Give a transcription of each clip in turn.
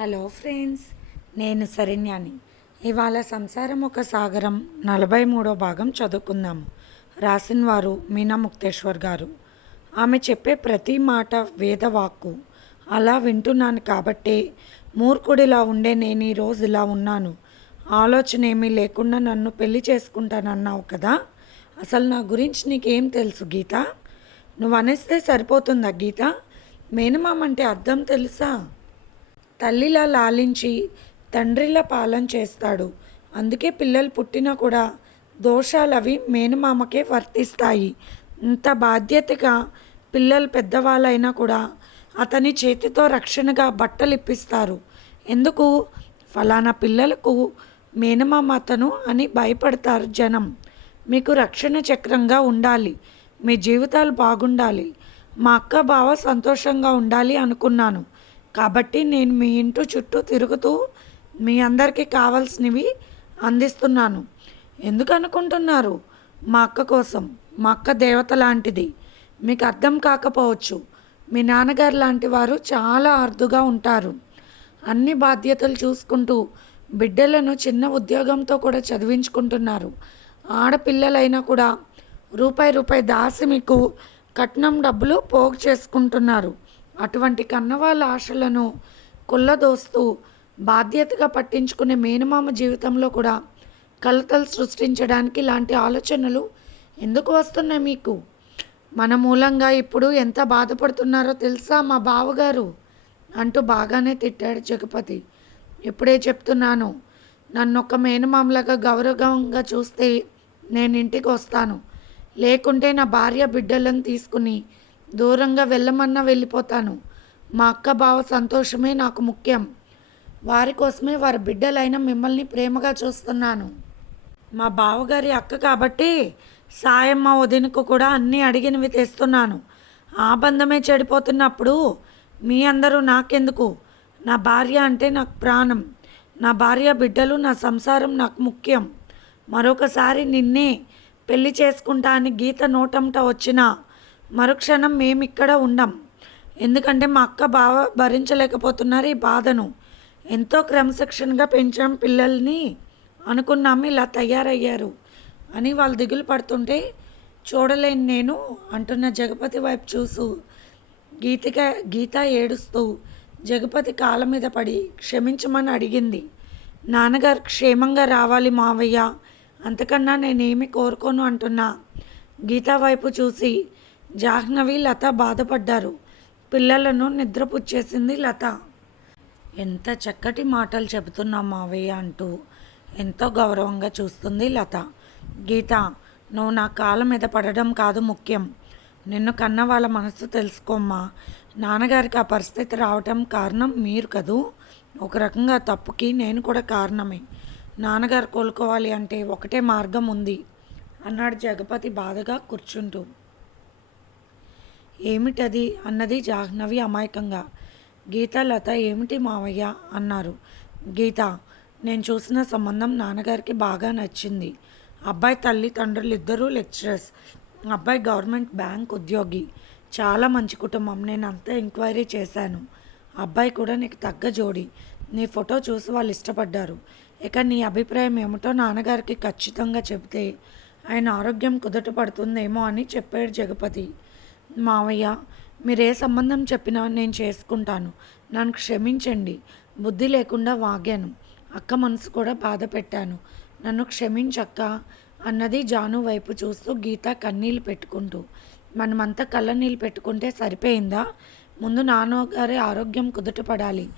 Hello friends నేను సరిన్యాని ఇవాళ సంసారం ఒక సాగరం నలభై మూడో భాగం చదువుకుందాము. రాసిన వారు మీనా ముక్తేశ్వర్ గారు. ఆమె చెప్పే ప్రతి మాట వేదవాక్కు అలా వింటున్నాను కాబట్టే మూర్ఖుడిలా ఉండే నేను ఈరోజు ఇలా ఉన్నాను. ఆలోచన ఏమీ లేకుండా నన్ను పెళ్ళి చేసుకుంటానన్నావు కదా? అసలు నా గురించి నీకేం తెలుసు గీత? నువ్వు అనేస్తే సరిపోతుందా గీత? మేనమామ అంటే అర్థం తెలుసా? తల్లిలా లాలించి తండ్రిలా పాలన చేస్తాడు. అందుకే పిల్లలు పుట్టినా కూడా దోషాలవి మేనమామకే వర్తిస్తాయి. ఇంత బాధ్యతగా పిల్లలు పెద్దవాళ్ళైనా కూడా అతని చేతితో రక్షణగా బట్టలు ఇప్పిస్తారు ఎందుకు? ఫలానా పిల్లలకు మేనమామ అతను అని భయపడతారు జనం. మీకు రక్షణ చక్రంగా ఉండాలి. మీ జీవితాలు బాగుండాలి. మా అక్క బావ సంతోషంగా ఉండాలి అనుకున్నాను. కాబట్టి నేను మీ ఇంటి చుట్టూ తిరుగుతూ మీ అందరికీ కావాల్సినవి అందిస్తున్నాను. ఎందుకు అనుకుంటున్నారు మా అక్క కోసం మా అక్క దేవత లాంటిది. మీకు అర్థం కాకపోవచ్చు. మీ నాన్నగారు లాంటి వారు చాలా అరుదుగా ఉంటారు. అన్ని బాధ్యతలు చూసుకుంటూ బిడ్డలను చిన్న ఉద్యోగంతో కూడా చదివించుకుంటున్నారు. ఆడపిల్లలైనా కూడా రూపాయి రూపాయి దాసి మీకు కట్నం డబ్బులు పోగు చేసుకుంటున్నారు. అటువంటి కన్నవాళ్ళ ఆశలను కుళ్ళదోస్తూ బాధ్యతగా పట్టించుకునే మేనమామ జీవితంలో కూడా కలతలు సృష్టించడానికి ఇలాంటి ఆలోచనలు ఎందుకు వస్తున్నాయి మీకు? మన మూలంగా ఇప్పుడు ఎంత బాధపడుతున్నారో తెలుసా మా బావగారు? అంటూ బాగానే తిట్టాడు జగపతి. ఇప్పుడే చెప్తున్నాను నన్ను ఒక మేనమామలాగా గౌరవంగా చూస్తే నేను ఇంటికి వస్తాను. లేకుంటే నా భార్య బిడ్డలను తీసుకుని దూరంగా వెళ్ళమన్నా వెళ్ళిపోతాను. మా అక్క బావ సంతోషమే నాకు ముఖ్యం. వారి కోసమే వారి బిడ్డలైన మిమ్మల్ని ప్రేమగా చూస్తున్నాను. మా బావగారి అక్క కాబట్టి సాయమ్మ వదినకు కూడా అన్నీ అడిగినవి తెస్తున్నాను. ఆ బంధమే చెడిపోతున్నప్పుడు మీ అందరూ నాకెందుకు? నా భార్య అంటే నాకు ప్రాణం. నా భార్య బిడ్డలు నా సంసారం నాకు ముఖ్యం. మరొకసారి నిన్నే పెళ్ళి చేసుకుంటా అని గీత నోటంట వచ్చినా మరుక్షణం మేము ఇక్కడ ఉండం. ఎందుకంటే మా అక్క బావ భరించలేకపోతున్నారు ఈ బాధను. ఎంతో క్రమశిక్షణగా పెంచాం పిల్లల్ని అనుకున్నాము ఇలా తయారయ్యారు అని వాళ్ళు దిగులు పడుతుంటే చూడలేను నేను అంటున్న జగపతి వైపు చూసు గీతిక గీత ఏడుస్తూ జగపతి కాళ్ళ మీద పడి క్షమించమని అడిగింది. నాన్నగారు క్షేమంగా రావాలి మావయ్య అంతకన్నా నేనేమి కోరుకోను అంటున్నా. గీత వైపు చూసి జాహ్నవి లత బాధపడ్డారు. పిల్లలను నిద్రపుచ్చేసింది లత. ఎంత చక్కటి మాటలు చెబుతున్నావు మావయ్య అంటూ ఎంతో గౌరవంగా చూస్తుంది లత. గీత నువ్వు నా కాళ్ళ మీద పడడం కాదు ముఖ్యం. నిన్ను కన్న వాళ్ళ మనసు తెలుసుకోమ్మా. నాన్నగారికి ఆ పరిస్థితి రావటం కారణం మీరు కదూ? ఒక రకంగా తప్పుకి నేను కూడా కారణమే. నాన్నగారు కోలుకోవాలి అంటే ఒకటే మార్గం ఉంది అన్నాడు జగపతి బాధగా కూర్చుంటూ. ఏమిటది అన్నది జాహ్నవి అమాయకంగా. గీత లత ఏమిటి మావయ్య? అన్నారు. గీత నేను చూసిన సంబంధం నాన్నగారికి బాగా నచ్చింది. అబ్బాయి తల్లి తండ్రులు ఇద్దరూ లెక్చరర్స్. అబ్బాయి గవర్నమెంట్ బ్యాంక్ ఉద్యోగి. చాలా మంచి కుటుంబం. నేను అంతా ఎంక్వైరీ చేశాను. అబ్బాయి కూడా నీకు తగ్గ జోడి. నీ ఫోటో చూసి వాళ్ళు ఇష్టపడ్డారు. ఇక నీ అభిప్రాయం ఏమిటో నాన్నగారికి ఖచ్చితంగా చెబితే ఆయన ఆరోగ్యం కుదుట పడుతుందేమో అని చెప్పాడు జగపతి. మావయ్య మీరే సంబంధం చెప్పినా నేను చేసుకుంటాను. నన్ను క్షమించండి. బుద్ధి లేకుండా వాగాను. అక్క మనసు కూడా బాధ పెట్టాను. నన్ను క్షమించక్క అన్నది జాను వైపు చూస్తూ గీత కన్నీళ్ళు పెట్టుకుంటూ. మనమంతా కళ్ళ నీళ్ళు పెట్టుకుంటే సరిపోయిందా? ముందు నాన్నగారి ఆరోగ్యం కుదుటపడాలి.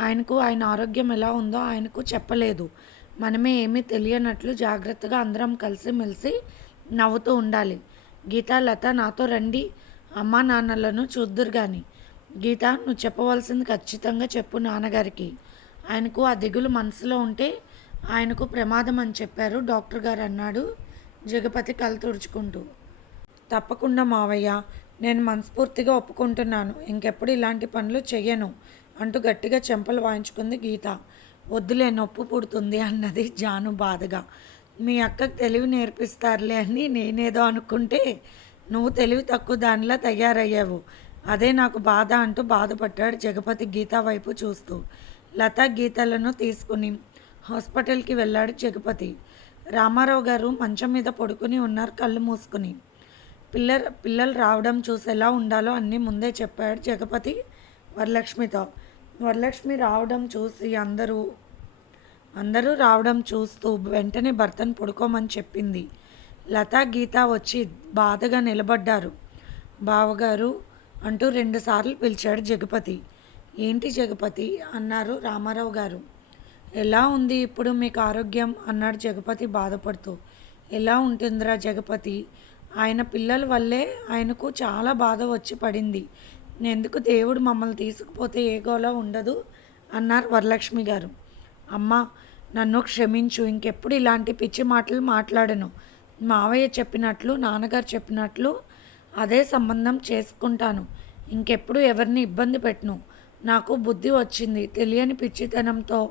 ఆయనకు ఆయన ఆరోగ్యం ఎలా ఉందో ఆయనకు చెప్పలేదు. మనమే ఏమీ తెలియనట్లు జాగ్రత్తగా అందరం కలిసి మెలిసి నవ్వుతూ ఉండాలి. గీత లత నాతో రండి. అమ్మా నాన్నలను చూద్దురు కానీ గీత నువ్వు చెప్పవలసింది ఖచ్చితంగా చెప్పు నాన్నగారికి. ఆయనకు ఆ దిగులు మనసులో ఉంటే ఆయనకు ప్రమాదం అని చెప్పారు డాక్టర్ గారు అన్నాడు జగపతి కళ్ళు తుడుచుకుంటూ. తప్పకుండా మావయ్య నేను మనస్ఫూర్తిగా ఒప్పుకుంటున్నాను. ఇంకెప్పుడు ఇలాంటి పనులు చెయ్యను అంటూ గట్టిగా చెంపలు వాయించుకుంది గీత. వద్దులే నొప్పు పుడుతుంది అన్నది జాను బాధగా. మీ అక్కకు తెలివి నేర్పిస్తారులే అని నేనేదో అనుకుంటే నువ్వు తెలివి తక్కువ దానిలా తయారయ్యావు. అదే నాకు బాధ అంటూ బాధపడ్డాడు జగపతి గీత వైపు చూస్తూ. లత గీతలను తీసుకుని హాస్పిటల్కి వెళ్ళాడు జగపతి. రామారావు గారు మంచం మీద పడుకుని ఉన్నారు కళ్ళు మూసుకుని. పిల్ల పిల్లలు రావడం చూసి ఎలా ఉండాలో అన్నీ ముందే చెప్పాడు జగపతి వరలక్ష్మితో. వరలక్ష్మి రావడం చూసి అందరూ అందరూ రావడం చూస్తూ వెంటనే భర్తను పడుకోమని చెప్పింది. లతా గీత వచ్చి బాధగా నిలబడ్డారు. బావగారు అంటూ రెండుసార్లు పిలిచాడు జగపతి. ఏంటి జగపతి? అన్నారు రామారావు గారు. ఎలా ఉంది ఇప్పుడు మీకు ఆరోగ్యం? అన్నాడు జగపతి బాధపడుతూ. ఎలా ఉంటుందిరా జగపతి? ఆయన పిల్లల వల్లే ఆయనకు చాలా బాధ వచ్చి పడింది. ఎందుకు దేవుడు మమ్మల్ని తీసుకుపోతే ఏ గోల ఉండదు? అన్నారు వరలక్ష్మి గారు. అమ్మ నన్ను క్షమించు. ఇంకెప్పుడు ఇలాంటి పిచ్చి మాటలు మాట్లాడను. మావయ్య చెప్పినట్లు నాన్నగారు చెప్పినట్లు అదే సంబంధం చేసుకుంటాను. ఇంకెప్పుడు ఎవరిని ఇబ్బంది పెట్టను. నాకు బుద్ధి వచ్చింది. తెలియని పిచ్చితనంతో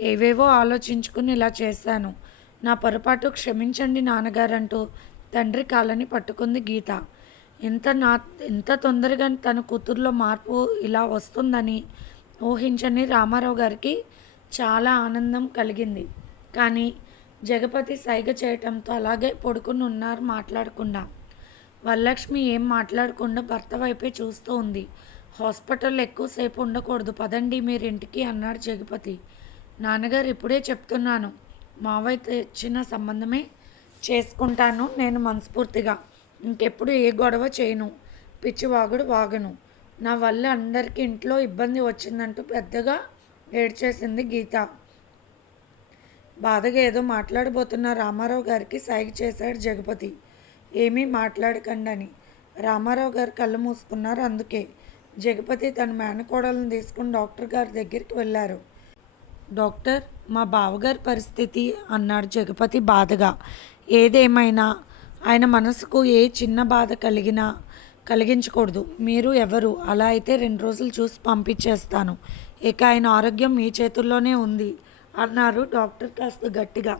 ఏవేవో ఆలోచించుకుని ఇలా చేశాను. నా పొరపాటు క్షమించండి నాన్నగారంటూ తండ్రి కాలని పట్టుకుంది గీత. ఎంత నా ఎంత తొందరగా తన కూతుర్లో మార్పు ఇలా వస్తుందని ఊహించని రామారావు గారికి చాలా ఆనందం కలిగింది. కానీ జగపతి సైగ చేయటంతో అలాగే పడుకుని ఉన్నారు మాట్లాడకుండా. వరలక్ష్మి ఏం మాట్లాడకుండా భర్త వైపే చూస్తూ ఉంది. హాస్పిటల్లో ఎక్కువసేపు ఉండకూడదు. పదండి మీరు ఇంటికి అన్నాడు జగపతి. నాన్నగారు ఇప్పుడే చెప్తున్నాను. మావయ్య తెచ్చిన సంబంధమే చేసుకుంటాను నేను మనస్ఫూర్తిగా. ఇంకెప్పుడు ఏ గొడవ చేయను. పిచ్చివాగుడు వాగను. నా వల్ల అందరికీ ఇంట్లో ఇబ్బంది వచ్చిందంటూ పెద్దగా ఏడ్చేసింది గీత. బాధగా ఏదో మాట్లాడబోతున్న రామారావు గారికి సైగ చేశాడు జగపతి. ఏమీ మాట్లాడకండని. రామారావు గారు కళ్ళు మూసుకున్నారు అందుకే. జగపతి తన మేనకోడలను తీసుకుని డాక్టర్ గారి దగ్గరికి వెళ్ళారు. డాక్టర్ మా బావగారి పరిస్థితి అన్నాడు జగపతి బాధగా. ఏదేమైనా ఆయన మనసుకు ఏ చిన్న బాధ కలిగినా కలిగించకూడదు. మీరు ఎవరు? అలా అయితే రెండు రోజులు చూసి పంపించేస్తాను. ఇక ఆయన ఆరోగ్యం మీ చేతుల్లోనే ఉంది. అన్నారు డాక్టర్ కాస్త గట్టిగా.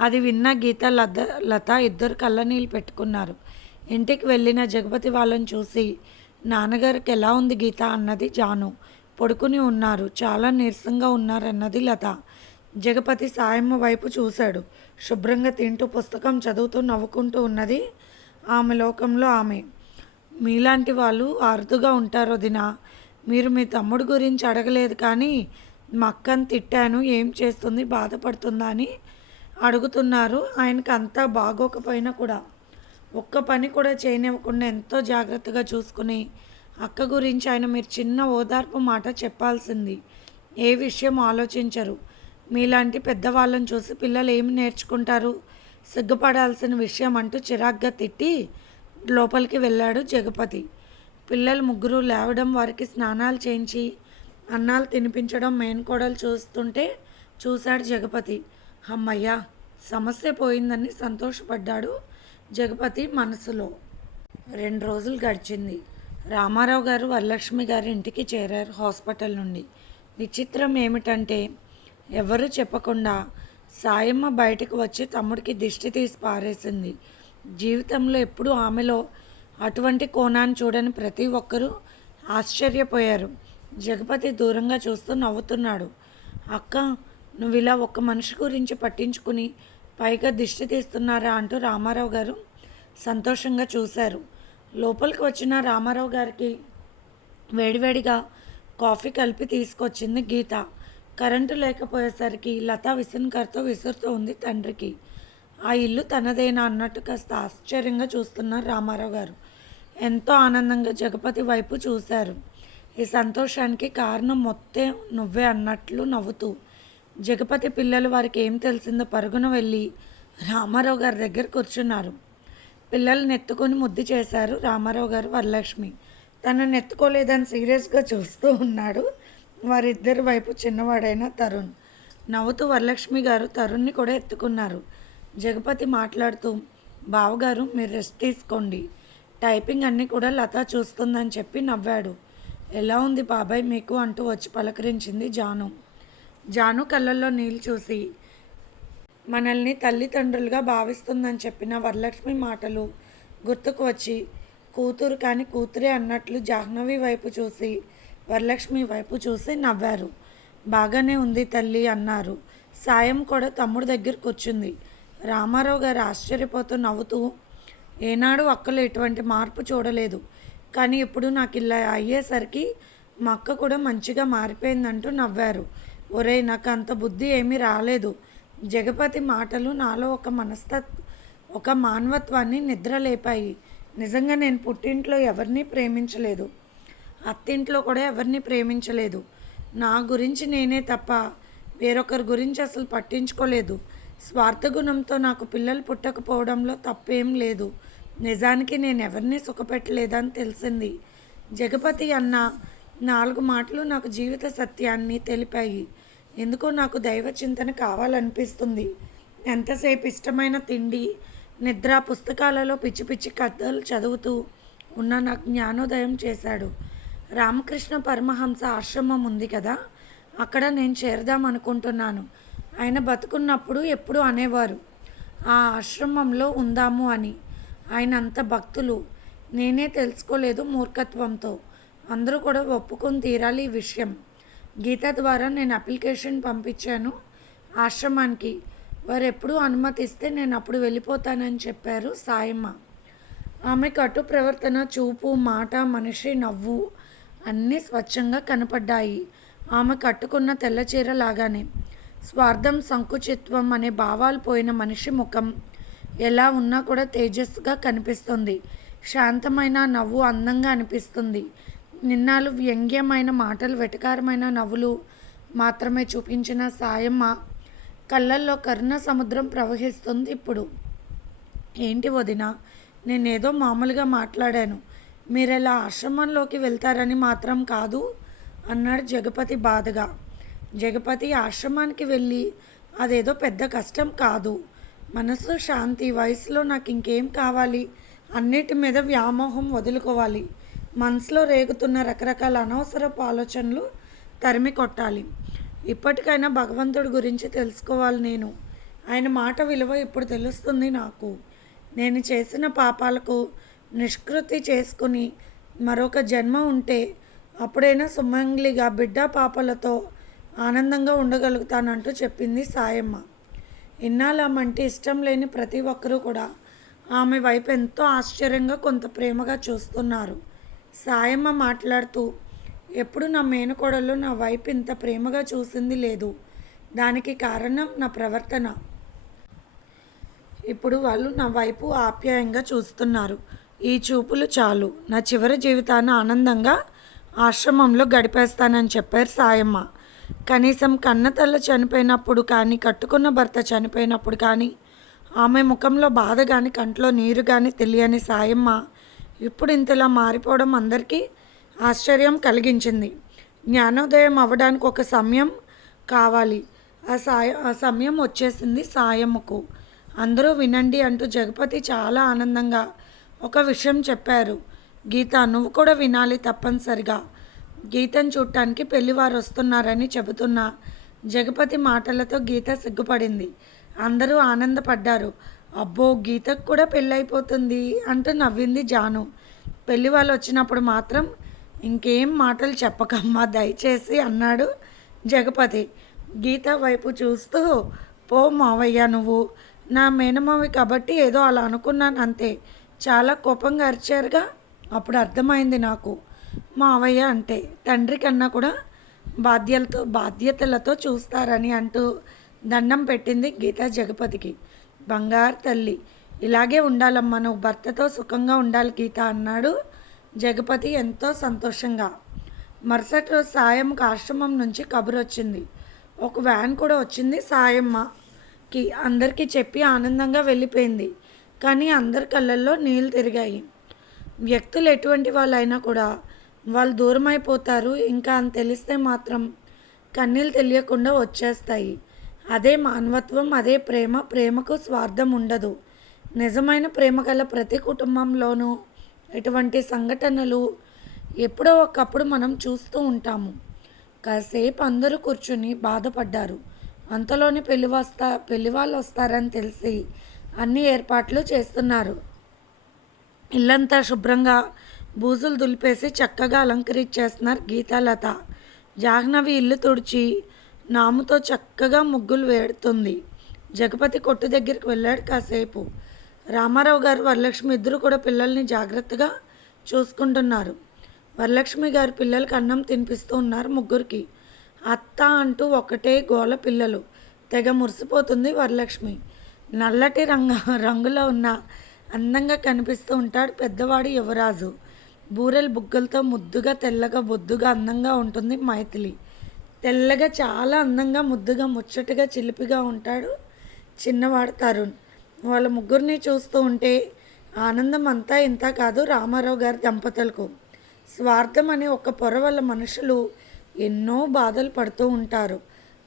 అది విన్న గీత లత లత ఇద్దరు కళ్ళనీళ్ళు పెట్టుకున్నారు. ఇంటికి వెళ్ళిన జగపతి వాళ్ళని చూసి నాన్నగారికి ఎలా ఉంది గీత? అన్నది జాను. పడుకుని ఉన్నారు. చాలా నీరసంగా ఉన్నారన్నది లత. జగపతి సాయమ్మ వైపు చూశాడు. శుభ్రంగా తింటూ పుస్తకం చదువుతూ నవ్వుకుంటూ ఉన్నది ఆమె లోకంలో ఆమె. మీలాంటి వాళ్ళు అరుదుగా ఉంటారు దినా మీరు మీ తమ్ముడు గురించి అడగలేదు కానీ మా అక్కని తిట్టాను ఏం చేస్తుంది బాధపడుతుందా అని అడుగుతున్నారు. ఆయనకి అంతా బాగోకపోయినా కూడా ఒక్క పని కూడా చేయనివ్వకుండా ఎంతో జాగ్రత్తగా చూసుకుని అక్క గురించి ఆయన మీరు చిన్న ఓదార్పు మాట చెప్పాల్సింది. ఏ విషయం ఆలోచించరు. మీలాంటి పెద్దవాళ్ళని చూసి పిల్లలు ఏమి నేర్చుకుంటారు? సిగ్గుపడాల్సిన విషయం అంటూ చిరాగ్గా తిట్టి లోపలికి వెళ్ళాడు జగపతి. పిల్లలు ముగ్గురు లేవడం వారికి స్నానాలు చేయించి అన్నాలు తినిపించడం మేన్కోడలు చూస్తుంటే చూశాడు జగపతి. అమ్మయ్యా సమస్య పోయిందని సంతోషపడ్డాడు జగపతి మనసులో. రెండు రోజులు గడిచింది. రామారావు గారు వరలక్ష్మి గారి ఇంటికి చేరారు హాస్పిటల్ నుండి. విచిత్రం ఏమిటంటే ఎవరు చెప్పకుండా సాయమ్మ బయటకు వచ్చి తమ్ముడికి దిష్టి తీసి పారేసింది. జీవితంలో ఎప్పుడూ ఆమెలో అటువంటి కోణాన్ని చూడని ప్రతి ఒక్కరూ ఆశ్చర్యపోయారు. జగపతి దూరంగా చూస్తూ నవ్వుతున్నాడు. అక్క నువ్వు ఇలా ఒక్క మనిషి గురించి పట్టించుకుని పైగా దిష్టి తీస్తున్నారా? అంటూ రామారావు గారు సంతోషంగా చూశారు. లోపలికి వచ్చిన రామారావు గారికి వేడివేడిగా కాఫీ కలిపి తీసుకొచ్చింది గీత. కరెంటు లేకపోయేసరికి లత విసన్కర్తో విసురుతూ ఉంది తండ్రికి. ఆ ఇల్లు తనదేనా? అన్నట్టు కాస్త ఆశ్చర్యంగా చూస్తున్నారు రామారావు గారు. ఎంతో ఆనందంగా జగపతి వైపు చూశారు. ఈ సంతోషానికి కారణం మొత్తం నువ్వే అన్నట్లు నవ్వుతూ. జగపతి పిల్లలు వారికి ఏం తెలిసిందో పరుగున వెళ్ళి రామారావు గారి దగ్గర కూర్చున్నారు. పిల్లల్ని ఎత్తుకొని ముద్దు చేశారు రామారావు గారు వరలక్ష్మి. తనను ఎత్తుకోలేదని సీరియస్గా చూస్తూ ఉన్నాడు వారిద్దరి వైపు చిన్నవాడైన తరుణ్. నవ్వుతూ వరలక్ష్మి గారు తరుణ్ని కూడా ఎత్తుకున్నారు. జగపతి మాట్లాడుతూ బావగారు మీరు రెస్ట్ తీసుకోండి. టైపింగ్ అన్నీ కూడా లత చూస్తుందని చెప్పి నవ్వాడు. ఎలా ఉంది బాబాయ్ మీకు అంటూ వచ్చి పలకరించింది జాను. జాను కళ్ళల్లో నీళ్ళు చూసి మనల్ని తల్లిదండ్రులుగా భావిస్తుందని చెప్పిన వరలక్ష్మి మాటలు గుర్తుకు వచ్చి కూతురు కానీ కూతురే అన్నట్లు జాహ్నవి వైపు చూసి వరలక్ష్మి వైపు చూసి నవ్వారు. బాగానే ఉంది తల్లి అన్నారు. సాయం కూడా తమ్ముడు దగ్గర కూర్చుంది. రామారావు గారు ఆశ్చర్యపోతూ నవ్వుతూ ఏనాడు అక్కలు ఎటువంటి మార్పు చూడలేదు. కానీ ఇప్పుడు నాకు ఇలా అయ్యేసరికి మా అక్క కూడా మంచిగా మారిపోయిందంటూ నవ్వారు. ఒరే నాకు అంత బుద్ధి ఏమీ రాలేదు. జగపతి మాటలు నాలో ఒక మనస్తత్ ఒక మానవత్వాన్ని నిద్రలేపాయి. నిజంగా నేను పుట్టింట్లో ఎవరిని ప్రేమించలేదు. అత్తింట్లో కూడా ఎవరిని ప్రేమించలేదు. నా గురించి నేనే తప్ప వేరొకరి గురించి అసలు పట్టించుకోలేదు. స్వార్థగుణంతో నాకు పిల్లలు పుట్టకపోవడంలో తప్పేం లేదు. నిజానికి నేను ఎవరిని సుఖపెట్టలేదని తెలిసింది. జగపతి అన్న నాలుగు మాటలు నాకు జీవిత సత్యాన్ని తెలిపాయి. ఎందుకో నాకు దైవ చింతన కావాలనిపిస్తుంది. ఎంతసేపు ఇష్టమైన తిండి నిద్ర పుస్తకాలలో పిచ్చి పిచ్చి కథలు చదువుతూ ఉన్న నాకు జ్ఞానోదయం చేశాడు. రామకృష్ణ పరమహంస ఆశ్రమం ఉంది కదా అక్కడ నేను చేరదాం అనుకుంటున్నాను ఆయన బతుకున్నప్పుడు ఎప్పుడు అనేవారు ఆ ఆశ్రమంలో ఉందాము అని. ఆయన అంత భక్తులు. నేనే తెలుసుకోలేదు మూర్ఖత్వంతో. అందరూ కూడా ఒప్పుకొని తీరాలి ఈ విషయం. గీత ద్వారా నేను అప్లికేషన్ పంపించాను ఆశ్రమానికి. వారు ఎప్పుడు అనుమతిస్తే నేను అప్పుడు వెళ్ళిపోతానని చెప్పారు సాయమ్మ. ఆమె కటు ప్రవర్తన చూపు మాట మనిషి నవ్వు అన్నీ స్వచ్ఛంగా కనపడ్డాయి. ఆమె కట్టుకున్న తెల్ల చీర లాగానే. స్వార్థం సంకుచిత్వం అనే భావాలు పోయిన మనిషి ముఖం. ఎలా ఉన్నా కూడా తేజస్సుగా కనిపిస్తుంది. శాంతమైన నవ్వు అందంగా అనిపిస్తుంది. నిన్నాలు వ్యంగ్యమైన మాటలు వెటకారమైన నవ్వులు మాత్రమే చూపించిన సాయమ్మ కళ్ళల్లో కరుణ సముద్రం ప్రవహిస్తుంది ఇప్పుడు. ఏంటి వదిన నేనేదో మామూలుగా మాట్లాడాను. మీరు ఇలా ఆశ్రమంలోకి వెళ్తారని మాత్రం కాదు అన్నాడు జగపతి బాధగా. జగపతి ఆశ్రమానికి వెళ్ళి అదేదో పెద్ద కష్టం కాదు. మనసు శాంతి వయసులో నాకు ఇంకేం కావాలి? అన్నిటి మీద వ్యామోహం వదులుకోవాలి. మనసులో రేగుతున్న రకరకాల అనవసరపు ఆలోచనలు తరిమి కొట్టాలి. ఇప్పటికైనా భగవంతుడి గురించి తెలుసుకోవాలి నేను. ఆయన మాట విలువ ఇప్పుడు తెలుస్తుంది నాకు. నేను చేసిన పాపాలకు నిష్కృతి చేసుకుని మరొక జన్మ ఉంటే అప్పుడైనా సుమంగ్లిగా బిడ్డ పాపలతో ఆనందంగా ఉండగలుగుతానంటూ చెప్పింది సాయమ్మ. ఇన్నాళ్ళమంటే ఇష్టం లేని ప్రతి ఒక్కరూ కూడా ఆమె వైపు ఎంతో ఆశ్చర్యంగా కొంత ప్రేమగా చూస్తున్నారు. సాయమ్మ మాట్లాడుతూ ఎప్పుడు నా మేనకోడలు నా వైపు ఇంత ప్రేమగా చూసింది లేదు. దానికి కారణం నా ప్రవర్తన. ఇప్పుడు వాళ్ళు నా వైపు ఆప్యాయంగా చూస్తున్నారు. ఈ చూపులు చాలు. నా చివరి జీవితాన్ని ఆనందంగా ఆశ్రమంలో గడిపేస్తానని చెప్పారు సాయమ్మ. కనీసం కన్నతల్ల చనిపోయినప్పుడు కానీ కట్టుకున్న భర్త చనిపోయినప్పుడు కానీ ఆమె ముఖంలో బాధ కానీ కంట్లో నీరు కానీ తెలియని సాయమ్మ ఇప్పుడు ఇంతలా మారిపోవడం అందరికీ ఆశ్చర్యం కలిగించింది. జ్ఞానోదయం అవ్వడానికి ఒక సమయం కావాలి. ఆ సాయ ఆ సమయం వచ్చేసింది సాయమ్మకు. అందరూ వినండి అంటూ జగపతి చాలా ఆనందంగా ఒక విషయం చెప్పారు. గీత నువ్వు కూడా వినాలి తప్పనిసరిగా. గీతను చూడటానికి పెళ్ళివారు వస్తున్నారని చెబుతున్న జగపతి మాటలతో గీత సిగ్గుపడింది. అందరూ ఆనందపడ్డారు. అబ్బో గీతకు కూడా పెళ్ళైపోతుంది అంటూ నవ్వింది జాను. పెళ్ళి వాళ్ళు వచ్చినప్పుడు మాత్రం ఇంకేం మాటలు చెప్పకమ్మా దయచేసి అన్నాడు జగపతి. గీత వైపు చూస్తూ పో మావయ్య నువ్వు. నా మేనమావి కాబట్టి ఏదో అలా అనుకున్నాను అంతే. చాలా కోపంగా అరిచారుగా. అప్పుడు అర్థమైంది నాకు. మావయ్య అంటే తండ్రి కన్నా కూడా బాధ్యలతో బాధ్యతలతో చూస్తారని అంటూ దండం పెట్టింది గీత జగపతికి. బంగారు తల్లి ఇలాగే ఉండాలమ్మా నువ్వు భర్తతో సుఖంగా ఉండాలి గీత అన్నాడు జగపతి ఎంతో సంతోషంగా. మరుసటి రోజు సాయంకి ఆశ్రమం నుంచి కబురు వచ్చింది. ఒక వ్యాన్ కూడా వచ్చింది సాయమ్మకి అందరికీ చెప్పి ఆనందంగా వెళ్ళిపోయింది. కానీ అందరి కళ్ళల్లో నీళ్ళు తిరిగాయి. వ్యక్తులు ఎటువంటి వాళ్ళైనా కూడా వాళ్ళు దూరం అయిపోతారు ఇంకా అని తెలిస్తే మాత్రం కన్నీళ్ళు తెలియకుండా వచ్చేస్తాయి. అదే మానవత్వం అదే ప్రేమ. ప్రేమకు స్వార్థం ఉండదు. నిజమైన ప్రేమ గల ప్రతి కుటుంబంలోనూ ఇటువంటి సంఘటనలు ఎప్పుడో ఒకప్పుడు మనం చూస్తూ ఉంటాము. కాసేపు అందరూ కూర్చుని బాధపడ్డారు. అంతలోని పెళ్ళి వస్తా పెళ్ళి వాళ్ళు వస్తారని తెలిసి అన్ని ఏర్పాట్లు చేస్తున్నారు. ఇల్లంతా శుభ్రంగా బూజులు దులిపేసి చక్కగా అలంకరించేస్తున్నారు గీతాలత. జాహ్నవి ఇల్లు తుడిచి నాముతో చక్కగా ముగ్గులు వేడుతుంది. జగపతి కొట్టు దగ్గరికి వెళ్ళాడు కాసేపు. రామారావు గారు వరలక్ష్మి ఇద్దరు కూడా పిల్లల్ని జాగ్రత్తగా చూసుకుంటున్నారు. వరలక్ష్మి గారు పిల్లలకి అన్నం తినిపిస్తూ ఉన్నారు ముగ్గురికి. అత్త అంటూ ఒకటే గోల పిల్లలు. తెగ మురిసిపోతుంది వరలక్ష్మి. నల్లటి రంగు రంగులో ఉన్న అందంగా కనిపిస్తూ ఉంటాడు పెద్దవాడు యువరాజు. బూరెల బుగ్గలతో ముద్దుగా తెల్లగా బొద్దుగా అందంగా ఉంటుంది మైథిలి. తెల్లగా చాలా అందంగా ముద్దుగా ముచ్చటగా చిలిపిగా ఉంటాడు చిన్నవాడు తరుణ్. వాళ్ళ ముగ్గురిని చూస్తూ ఉంటే ఆనందం అంతా ఇంత కాదు రామారావు గారి దంపతులకు. స్వార్థం అనే ఒక పొర వల్ల మనుషులు ఎన్నో బాధలు పడుతూ ఉంటారు.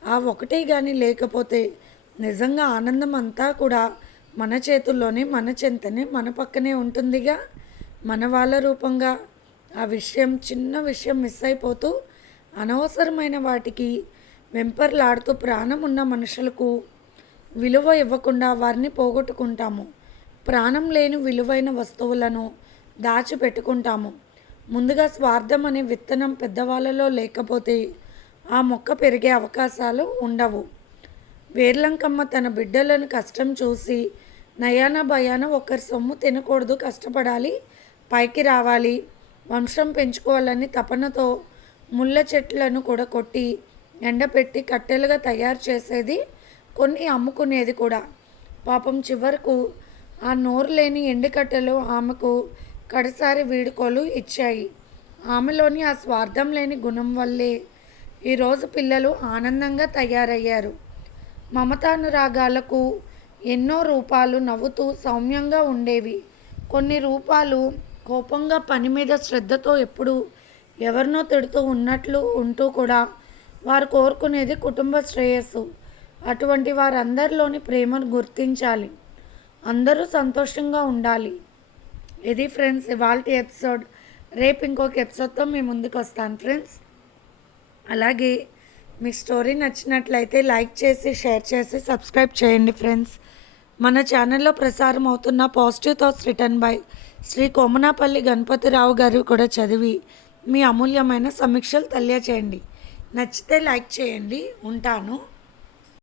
ఆ ఒకటే కానీ లేకపోతే నిజంగా ఆనందం అంతా కూడా మన చేతుల్లోనే మన చెంతనే మన పక్కనే ఉంటుందిగా. మన వాళ్ళ రూపంగా ఆ విషయం చిన్న విషయం మిస్ అయిపోతూ అనవసరమైన వాటికి వెంపర్లాడుతూ ప్రాణం ఉన్న మనుషులకు విలువ ఇవ్వకుండా వారిని పోగొట్టుకుంటాము. ప్రాణం లేని విలువైన వస్తువులను దాచిపెట్టుకుంటాము. ముందుగా స్వార్థం అనే విత్తనం పెద్దవాళ్ళలో లేకపోతే ఆ మొక్క పెరిగే అవకాశాలు ఉండవు. వేర్లంకమ్మ తన బిడ్డలను కష్టం చూసి నయాన భయాన ఒకరి సొమ్ము తినకూడదు కష్టపడాలి పైకి రావాలి. వంశం పెంచుకోవాలని తపనతో ముళ్ళ చెట్లను కూడా కొట్టి ఎండపెట్టి కట్టెలుగా తయారు చేసేది కొన్ని అమ్ముకునేది కూడా. పాపం చివరకు ఆ నోరు లేని ఎండుకట్టెలు ఆమెకు కడసారి వీడుకోలు ఇచ్చాయి. ఆమెలోని ఆ స్వార్థం లేని గుణం వల్లే ఈరోజు పిల్లలు ఆనందంగా తయారయ్యారు. మమతానురాగాలకు ఎన్నో రూపాలు నవ్వుతూ సౌమ్యంగా ఉండేవి. కొన్ని రూపాలు కోపంగా పని మీద శ్రద్ధతో ఎప్పుడు ఎవరినో తిడుతూ ఉన్నట్లు ఉంటూ కూడా వారు కోరుకునేది కుటుంబ శ్రేయస్సు. అటువంటి వారందరిలోని ప్రేమను గుర్తించాలి. అందరూ సంతోషంగా ఉండాలి. ఇది ఫ్రెండ్స్ ఇవాళ ఎపిసోడ్. రేపు ఇంకొక ఎపిసోడ్తో మీ ముందుకు వస్తాను ఫ్రెండ్స్. అలాగే మీ స్టోరీ నచ్చినట్లయితే లైక్ చేసి షేర్ చేసి సబ్స్క్రైబ్ చేయండి ఫ్రెండ్స్. మన ఛానల్లో ప్రసారం అవుతున్న positive thoughts written by Shri Kommanapalli Ganapathi Rao గారు కూడా చదివి మీ అమూల్యమైన సమీక్షలు తెలియచేయండి. నచ్చితే లైక్ చేయండి. ఉంటాను.